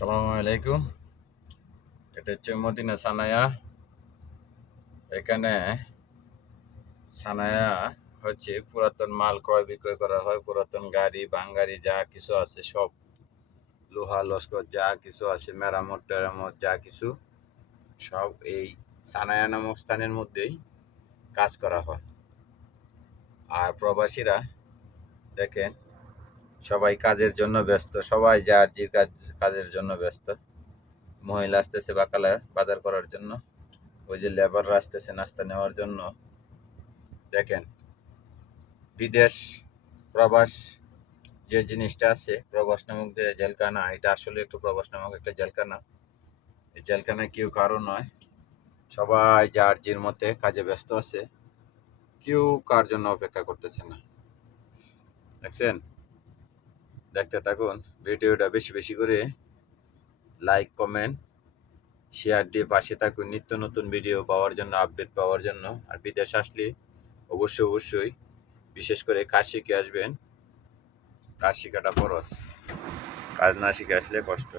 আসসালামু আলাইকুম। এটা হচ্ছে মদিনা সানায়া। এখানে সানায়া হচ্ছে পুরাতন মাল ক্রয় বিক্রয় করা হয়। পুরাতন গাড়ি, ভাঙাড়ি যা কিছু আছে সব, লোহা লস্কর যা কিছু আছে, মেরামত টেরামত যা কিছু সব এই সানায়া নামক স্থানের মধ্যেই কাজ করা হয়। আর প্রবাসীরা দেখেন সবাই কাজের জন্য ব্যস্ত, সবাই যার যে কাজের জন্য ব্যস্ত। মহিলা আসতেছে বাকালা বাজার করার জন্য, ওই যে লেবাররা আসতেছে নাস্তা নেওয়ার জন্য। দেখেন বিদেশ প্রবাস যে জিনিসটা আছে, প্রবাস নামক যে জেলখানা, এটা আসলে একটু প্রবাস নামক একটা জেলখানা। এই জেলখানায় কেউ কারো নয়, সবাই যার যার মতে কাজে ব্যস্ত আছে, কেউ কার জন্য অপেক্ষা করতেছে না। দেখছেন? দেখতে থাকুন ভিডিওটা, বেশি বেশি করে লাইক কমেন্ট শেয়ার দিয়ে পাশে থাকুন নিত্য নতুন ভিডিও পাওয়ার জন্য, আপডেট পাওয়ার জন্য। আর বিদেশ আসলে অবশ্যই বিশেষ করে কাজ শিখে আসবেন। কাজ শেখাটা ফরজ, কাজ না শিখে আসলে কষ্ট।